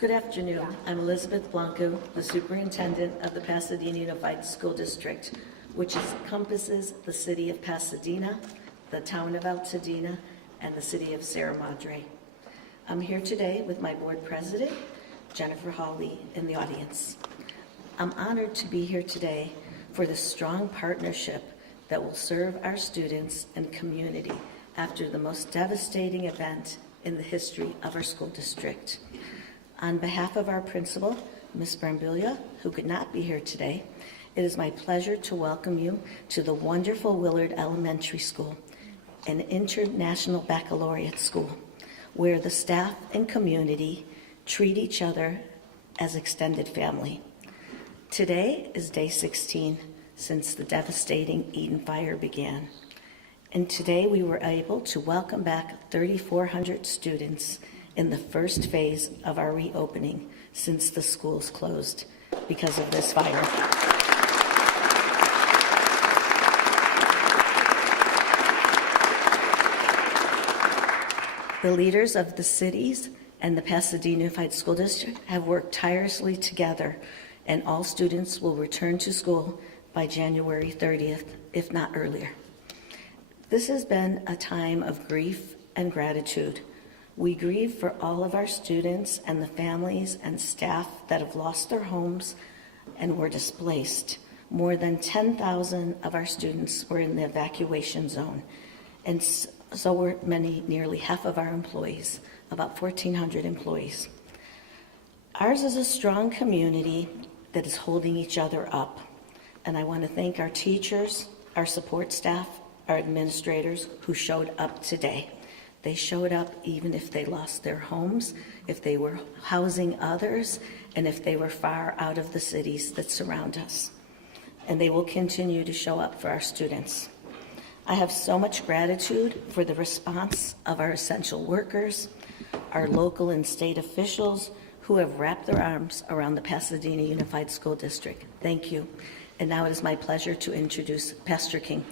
Good afternoon. I'm Elizabeth Blanco, the superintendent of the Pasadena Unified School District, which encompasses the city of Pasadena, the town of Altadena, and the city of Sierra Madre. I'm here today with my board president, Jennifer Hawley, in the audience. I'm honored to be here today for the strong partnership that will serve our students and community after the most devastating event in the history of our school district. On behalf of our principal, Ms. Brambilla, who could not be here today, it is my pleasure to welcome you to the wonderful Willard Elementary School, an international baccalaureate school, where the staff and community treat each other as extended family. Today is day 16 since the devastating Eden Fire began. And today we were able to welcome back 3,400 students in the first phase of our reopening since the schools closed because of this fire. The leaders of the cities and the Pasadena Unified School District have worked tirelessly together, and all students will return to school by January 30th, if not earlier. This has been a time of grief and gratitude. We grieve for all of our students and the families and staff that have lost their homes and were displaced. More than 10,000 of our students were in the evacuation zone, and so were nearly half of our employees, about 1,400 employees. Ours is a strong community that is holding each other up, and I want to thank our teachers, our support staff, our administrators who showed up today. They showed up even if they lost their homes, if they were housing others, and if they were far out of the cities that surround us. And they will continue to show up for our students. I have so much gratitude for the response of our essential workers, our local and state officials who have wrapped their arms around the Pasadena Unified School District. Thank you. And now it is my pleasure to introduce Pastor King.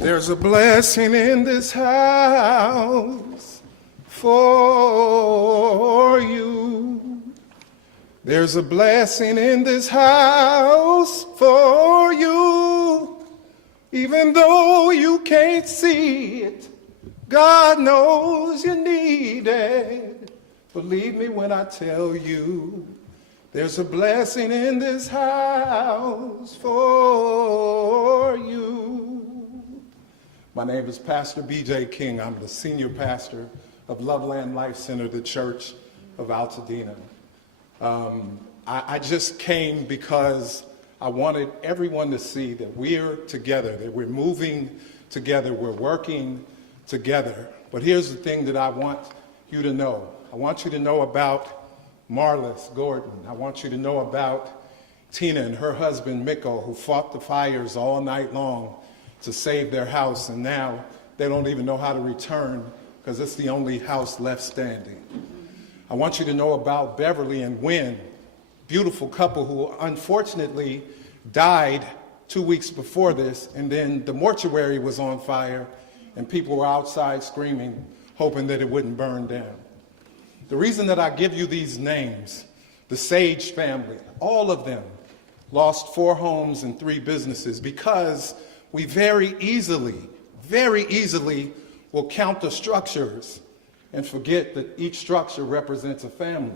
There's a blessing in this house for you. There's a blessing in this house for you. Even though you can't see it, God knows you need it. Believe me when I tell you, there's a blessing in this house for you. My name is Pastor B.J. King. I'm the senior pastor of Loveland Life Center, the Church of Altadena. I just came because I wanted everyone to see that we're together, that we're moving together, we're working together. But here's the thing that I want you to know. I want you to know about Marlis Gordon. I want you to know about Tina and her husband, Mikko, who fought the fires all night long to save their house, and now they don't even know how to return because it's the only house left standing. I want you to know about Beverly and Wynn, beautiful couple who unfortunately died 2 weeks before this, and then the mortuary was on fire and people were outside screaming, hoping that it wouldn't burn down. The reason that I give you these names, the Sage family, all of them lost 4 homes and 3 businesses because we very easily will count the structures and forget that each structure represents a family.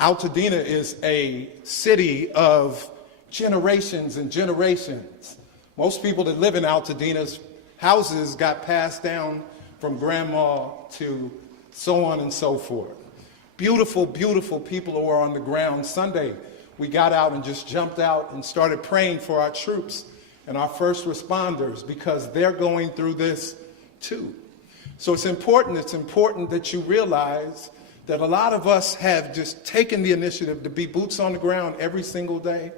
Altadena is a city of generations and generations. Most people that live in Altadena's houses got passed down from grandma to so on and so forth. Beautiful, beautiful people who are on the ground. Sunday, we got out and just jumped out and started praying for our troops and our first responders because they're going through this too. So it's important that you realize that a lot of us have just taken the initiative to be boots on the ground every single day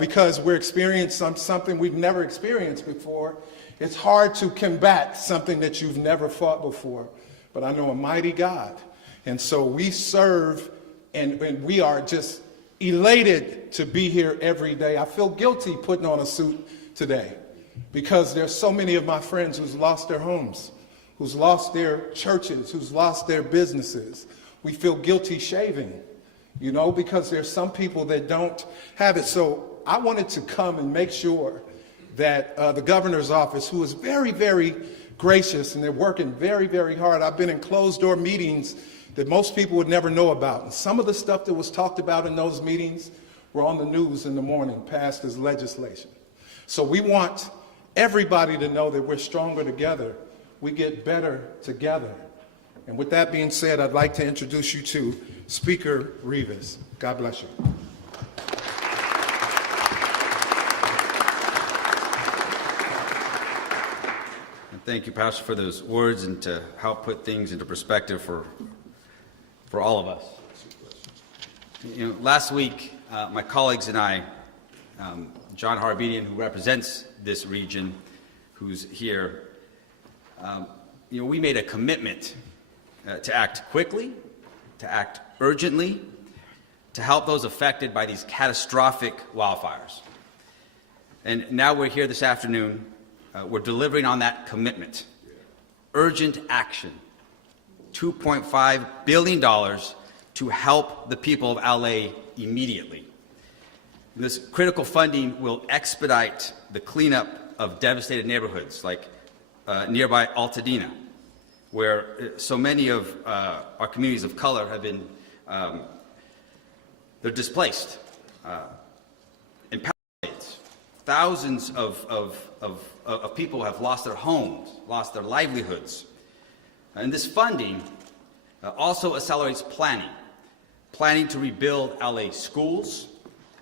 because we're experiencing something we've never experienced before. It's hard to combat something that you've never fought before, but I know a mighty God. And so we serve and we are just elated to be here every day. I feel guilty putting on a suit today because there's so many of my friends who's lost their homes, who's lost their churches, who's lost their businesses. We feel guilty shaving, you know, because there's some people that don't have it. So I wanted to come and make sure that the governor's office, who is very, very gracious, and they're working very, very hard. I've been in closed-door meetings that most people would never know about. And some of the stuff that was talked about in those meetings were on the news in the morning, passed as legislation. So we want everybody to know that we're stronger together. We get better together. And with that being said, I'd like to introduce you to Speaker Rivas. God bless you. Thank you, Pastor, for those words and to help put things into perspective for all of us. You know, last week, my colleagues and I, John Harbedian, who represents this region, who's here, you know, we made a commitment to act quickly, to act urgently, to help those affected by these catastrophic wildfires. And now we're here this afternoon. We're delivering on that commitment. Urgent action. $2.5 billion to help the people of LA immediately. This critical funding will expedite the cleanup of devastated neighborhoods like nearby Altadena, where so many of our communities of color have been, they're displaced. In Palisades, thousands of people have lost their homes, lost their livelihoods. And this funding also accelerates planning to rebuild LA schools,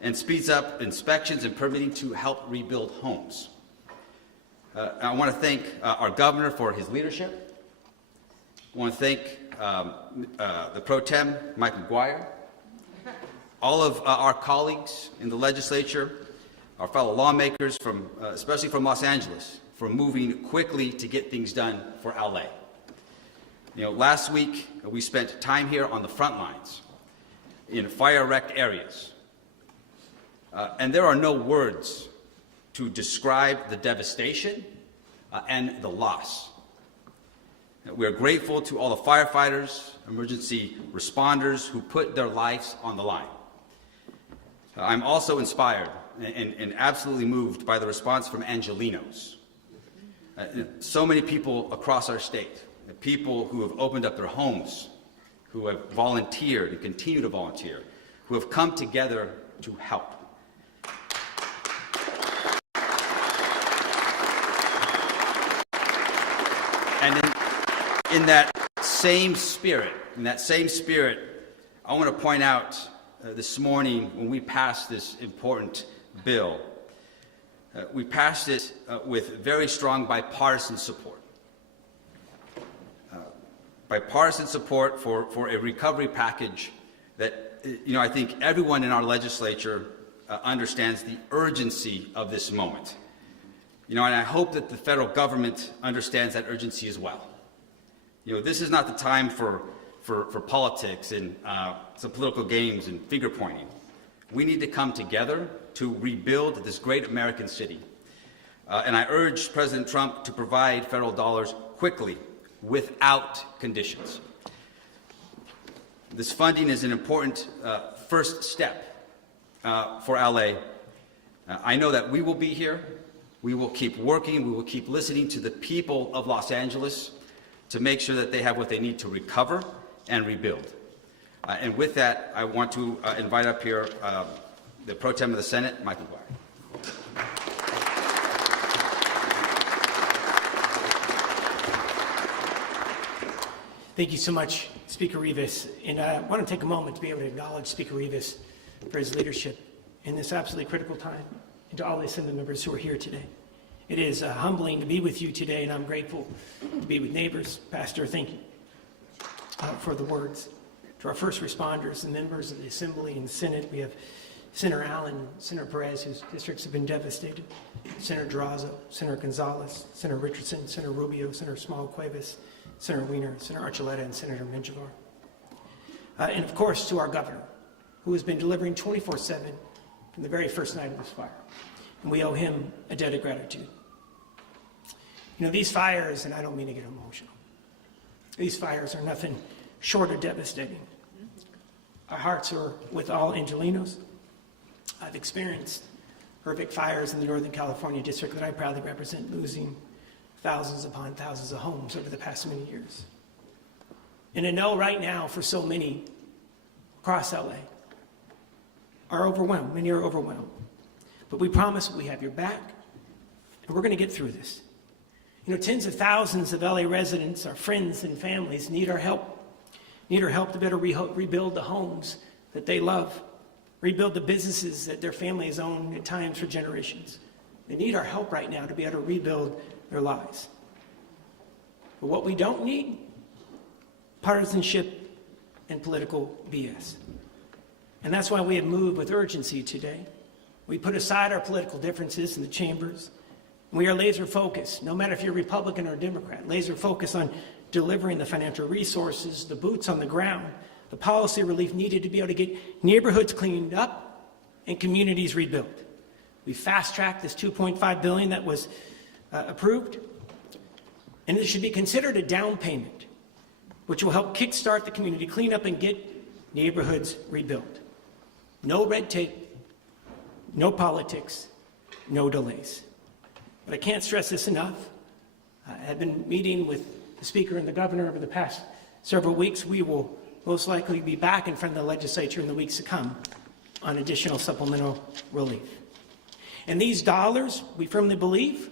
and speeds up inspections and permitting to help rebuild homes. I want to thank our governor for his leadership. I want to thank the Pro Tem, Mike McGuire, all of our colleagues in the legislature, our fellow lawmakers, especially from Los Angeles, for moving quickly to get things done for LA. You know, last week we spent time here on the front lines in fire-wrecked areas. And there are no words to describe the devastation and the loss. We are grateful to all the firefighters, emergency responders who put their lives on the line. I'm also inspired and absolutely moved by the response from Angelenos. So many people across our state, people who have opened up their homes, who have volunteered and continue to volunteer, who have come together to help. And in that same spirit, I want to point out this morning when we passed this important bill, we passed it with very strong bipartisan support. Bipartisan support for a recovery package that, you know, I think everyone in our legislature understands the urgency of this moment. You know, and I hope that the federal government understands that urgency as well. You know, this is not the time for politics and some political games and finger pointing. We need to come together to rebuild this great American city. And I urge President Trump to provide federal dollars quickly, without conditions. This funding is an important first step for LA. I know that we will be here. We will keep working. We will keep listening to the people of Los Angeles to make sure that they have what they need to recover and rebuild. And with that, I want to invite up here the Pro Tem of the Senate, Mike McGuire. Thank you so much, Speaker Rivas. And I want to take a moment to be able to acknowledge Speaker Rivas for his leadership in this absolutely critical time, and to all the Assembly members who are here today. It is humbling to be with you today, and I'm grateful to be with neighbors. Pastor, thank you for the words. To our first responders and members of the Assembly and Senate, we have Senator Allen, Senator Perez, whose districts have been devastated, Senator Durazo, Senator Gonzalez, Senator Richardson, Senator Rubio, Senator Small-Cuevas, Senator Wiener, Senator Archuleta, and Senator Menjivar. And of course, to our governor, who has been delivering 24/7 from the very first night of this fire. And we owe him a debt of gratitude. You know, these fires, and I don't mean to get emotional, These fires are nothing short of devastating. Our hearts are with all Angelenos. I've experienced horrific fires in the Northern California district that I proudly represent, losing thousands upon thousands of homes over the past many years. And I know right now for so many across LA are overwhelmed. Many are overwhelmed. But we promise we have your back, and we're going to get through this. You know, tens of thousands of LA residents, our friends and families, need our help. Need our help to better rebuild the homes that they love, rebuild the businesses that their families own at times for generations. They need our help right now to be able to rebuild their lives. But what we don't need, partisanship and political BS. And that's why we have moved with urgency today. We put aside our political differences in the chambers. We are laser focused, no matter if you're Republican or Democrat, laser focused on delivering the financial resources, the boots on the ground, the policy relief needed to be able to get neighborhoods cleaned up and communities rebuilt. We fast-tracked this $2.5 billion that was approved, and it should be considered a down payment, which will help kickstart the community cleanup and get neighborhoods rebuilt. No red tape, no politics, no delays. But I can't stress this enough. I have been meeting with the Speaker and the Governor over the past several weeks. We will most likely be back in front of the legislature in the weeks to come on additional supplemental relief. And these dollars, we firmly believe,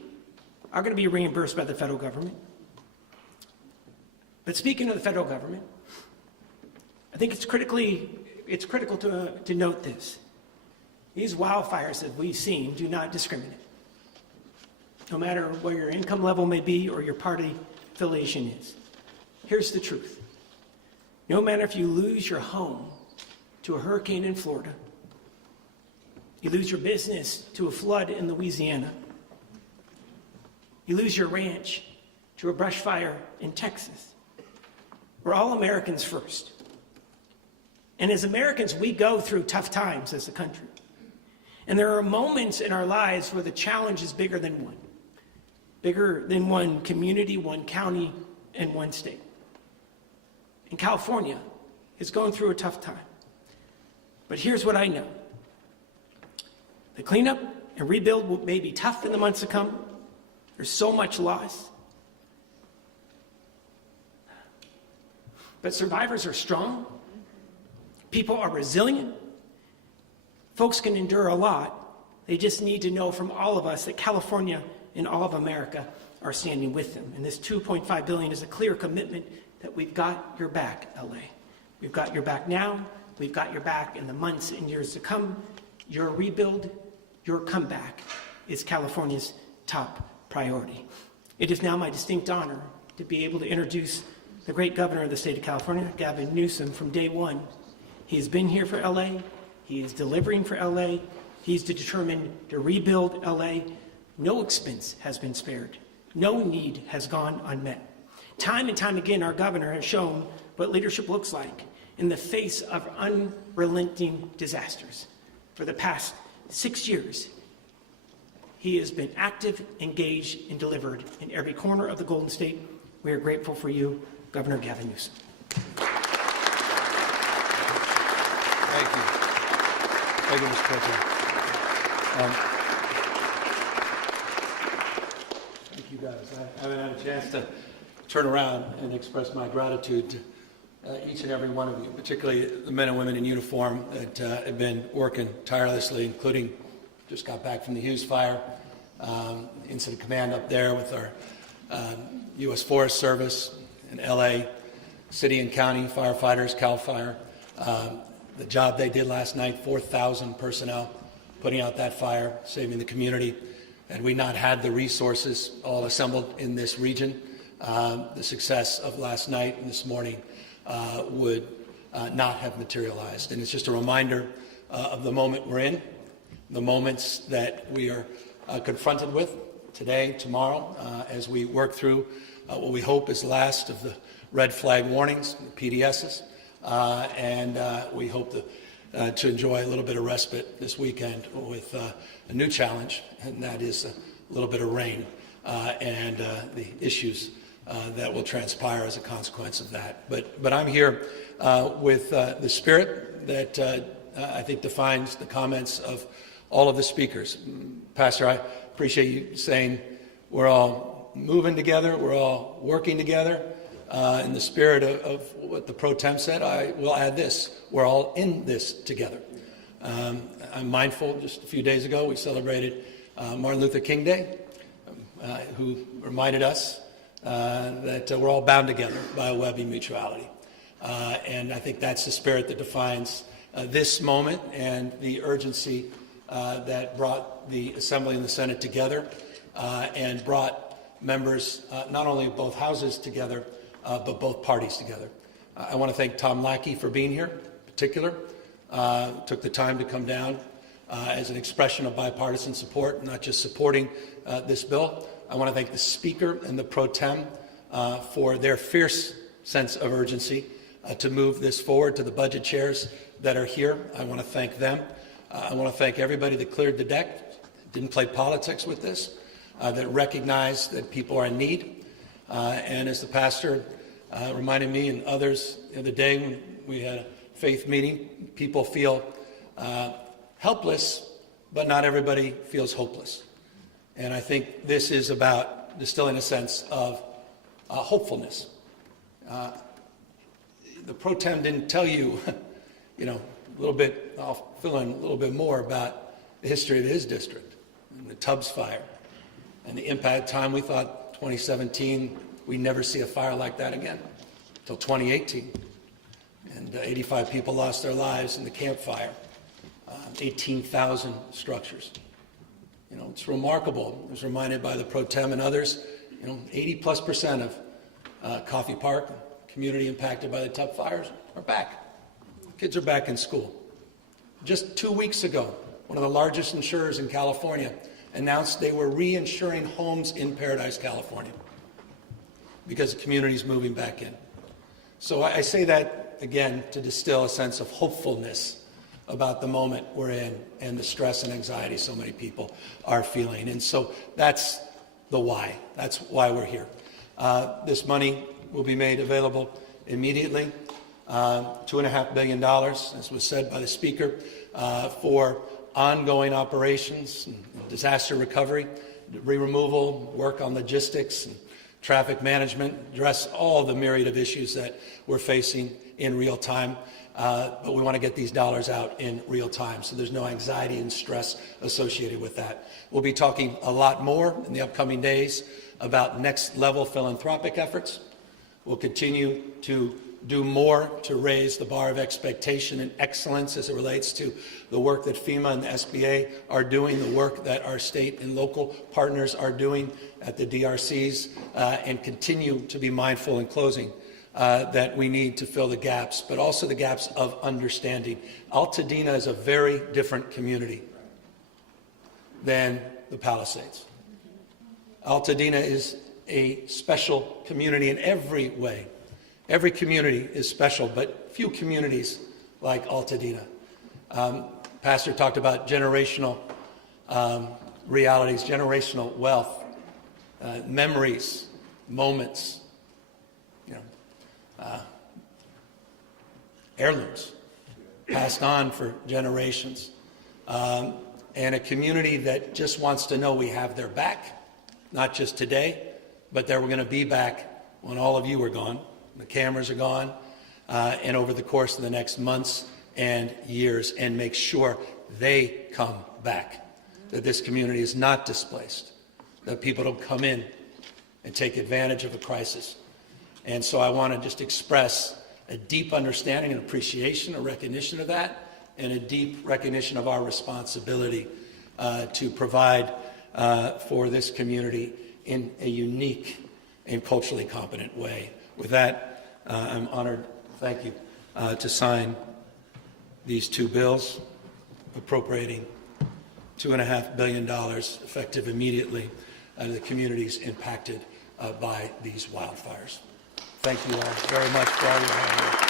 are going to be reimbursed by the federal government. But speaking of the federal government, I think it's critical to note this. These wildfires that we've seen do not discriminate. No matter where your income level may be or your party affiliation is. Here's the truth. No matter if you lose your home to a hurricane in Florida, you lose your business to a flood in Louisiana, you lose your ranch to a brush fire in Texas, we're all Americans first. And as Americans, we go through tough times as a country. And there are moments in our lives where the challenge is bigger than one community, one county, and one state. And California is going through a tough time. But here's what I know. The cleanup and rebuild may be tough in the months to come. There's so much loss. But survivors are strong. People are resilient. Folks can endure a lot. They just need to know from all of us that California and all of America are standing with them. And this $2.5 billion is a clear commitment that we've got your back, LA. We've got your back now. We've got your back in the months and years to come. Your rebuild, your comeback is California's top priority. It is now my distinct honor to be able to introduce the great governor of the state of California, Gavin Newsom, from day one. He has been here for LA. He is delivering for LA. He's determined to rebuild LA. No expense has been spared. No need has gone unmet. Time and time again, our governor has shown what leadership looks like in the face of unrelenting disasters. For the past 6 years, he has been active, engaged, and delivered in every corner of the Golden State. We are grateful for you, Governor Gavin Newsom. Thank you. Thank you, Mr. President. Thank you, guys. I haven't had a chance to turn around and express my gratitude to each and every one of you, particularly the men and women in uniform that have been working tirelessly, including just got back from the Hughes fire, incident command up there with our U.S. Forest Service in L.A., city and county firefighters, CAL FIRE. The job they did last night, 4,000 personnel putting out that fire, saving the community. Had we not had the resources all assembled in this region, the success of last night and this morning would not have materialized. And it's just a reminder of the moment we're in, the moments that we are confronted with today, tomorrow, as we work through what we hope is the last of the red flag warnings, the PDSs, and we hope to enjoy a little bit of respite this weekend with a new challenge, and that is a little bit of rain and the issues that will transpire as a consequence of that. But I'm here with the spirit that I think defines the comments of all of the speakers. Pastor, I appreciate you saying we're all moving together, we're all working together. In the spirit of what the pro tem said, I will add this: we're all in this together. I'm mindful, just a few days ago, we celebrated Martin Luther King Day, who reminded us that we're all bound together by a web of mutuality. And I think that's the spirit that defines this moment and the urgency that brought the Assembly and the Senate together and brought members not only of both houses together, but both parties together. I want to thank Tom Lackey for being here, in particular. Took the time to come down as an expression of bipartisan support, not just supporting this bill. I want to thank the Speaker and the Pro Tem for their fierce sense of urgency to move this forward, to the budget chairs that are here. I want to thank them. I want to thank everybody that cleared the deck, didn't play politics with this, that recognized that people are in need. And as the pastor reminded me and others the other day when we had a faith meeting, people feel helpless, but not everybody feels hopeless. And I think this is about distilling a sense of hopefulness. The pro tem didn't tell you, a little bit, I'll fill in a little bit more about the history of his district and the Tubbs fire and the impact time. We thought 2017, we'd never see a fire like that again until 2018. And 85 people lost their lives in the Camp Fire, 18,000 structures. It's remarkable. I was reminded by the pro tem and others, 80+% of Coffee Park, community impacted by the Tubbs fires, are back. Kids are back in school. Just 2 weeks ago, one of the largest insurers in California announced they were reinsuring homes in Paradise, California, because the community is moving back in. So I say that, again, to distill a sense of hopefulness about the moment we're in and the stress and anxiety so many people are feeling. And so that's the why. That's why we're here. This money will be made available immediately, $2.5 billion, as was said by the Speaker, for ongoing operations, and disaster recovery, debris removal, work on logistics, and traffic management, address all the myriad of issues that we're facing in real time. But we want to get these dollars out in real time, so there's no anxiety and stress associated with that. We'll be talking a lot more in the upcoming days about next level philanthropic efforts. We'll continue to do more to raise the bar of expectation and excellence as it relates to the work that FEMA and the SBA are doing, the work that our state and local partners are doing at the DRCs, and continue to be mindful in closing that we need to fill the gaps, but also the gaps of understanding. Altadena is a very different community than the Palisades. Altadena is a special community in every way. Every community is special, but few communities like Altadena. Pastor talked about generational realities, generational wealth, memories, moments, heirlooms passed on for generations, and a community that just wants to know we have their back, not just today, but that we're going to be back when all of you are gone, the cameras are gone, and over the course of the next months and years, and make sure they come back, that this community is not displaced, that people don't come in and take advantage of a crisis. And so I want to just express a deep understanding and appreciation, a recognition of that, and a deep recognition of our responsibility to provide for this community in a unique and culturally competent way. With that, I'm honored, thank you, to sign these two bills appropriating $2.5 billion effective immediately to the communities impacted by these wildfires. Thank you all very much for all your hard work.